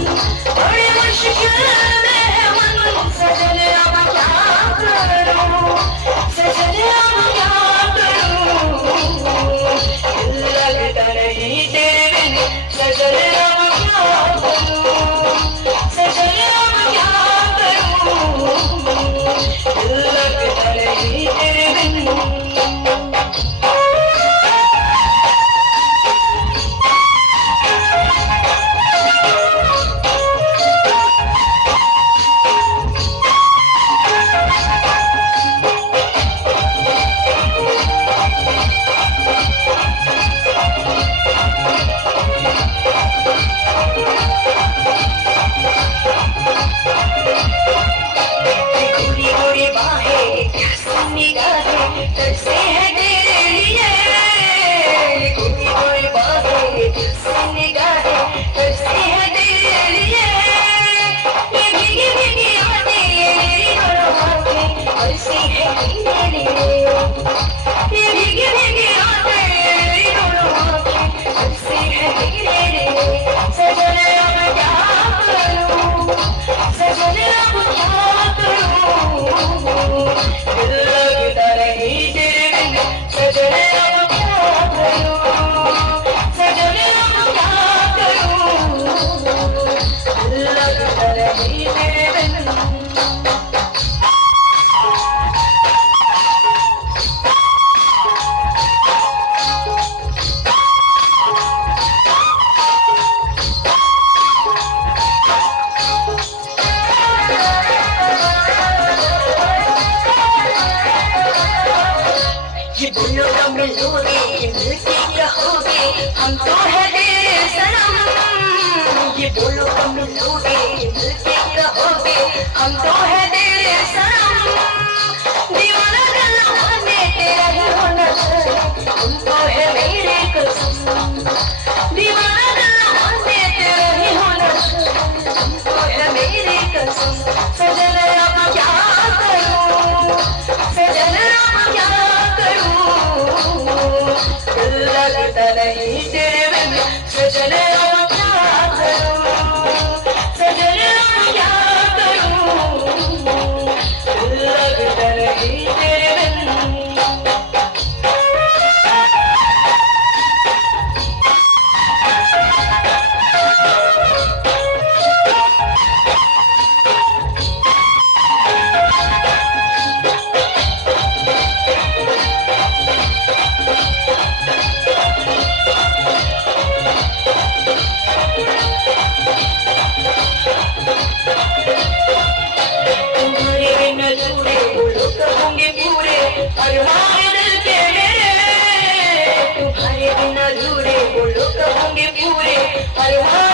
बड़ी मुश्किल में है मन सजन अब क्या करूं सजन अब क्या करूं दिल लगता नहीं तेरे बिन सजन अब क्या करूं सजन अब क्या करूं दिल लगता नहीं तेरे बिन तरसे है तेरे लिए कोई कोई बातें तरसे निगाहें तरसे है तेरे लिए ये भीगी भीगी आते ये मेरी आंखें तरसी है तेरे लिए ये भीगी भीगी आते ये मेरी आंखें तरसी है तेरे लिए सजन अब क्या करूं सजन अब क्या करूं दिल लगता नहीं तेरे बिन सजन अब क्या करूं सजन अब क्या करूं दिल लगता नहीं तेरे बिन ये बोलो कब मिलोगे ये मिलके रहोगे हम तो है तेरे सनम ये बोलो कब मिलोगे ये मिलके रहोगे हम तो है तेरे सनम दीवाना गला में तेरा ही होना चाहिए हम तो है मेरे कसम दीवाना गला में तेरा ही होना चाहिए हम तो है मेरे कसम सजन अब क्या करूं सजन अब क्या दिल लगता नहीं तेरे बिन सजन अब क्या करूं सजन अब क्या करूं दिल लगता नहीं तेरे बिन अरमान दिल के मेरे तुम्हारे बिना अधूरे वो लोग होंगे पूरे अरमान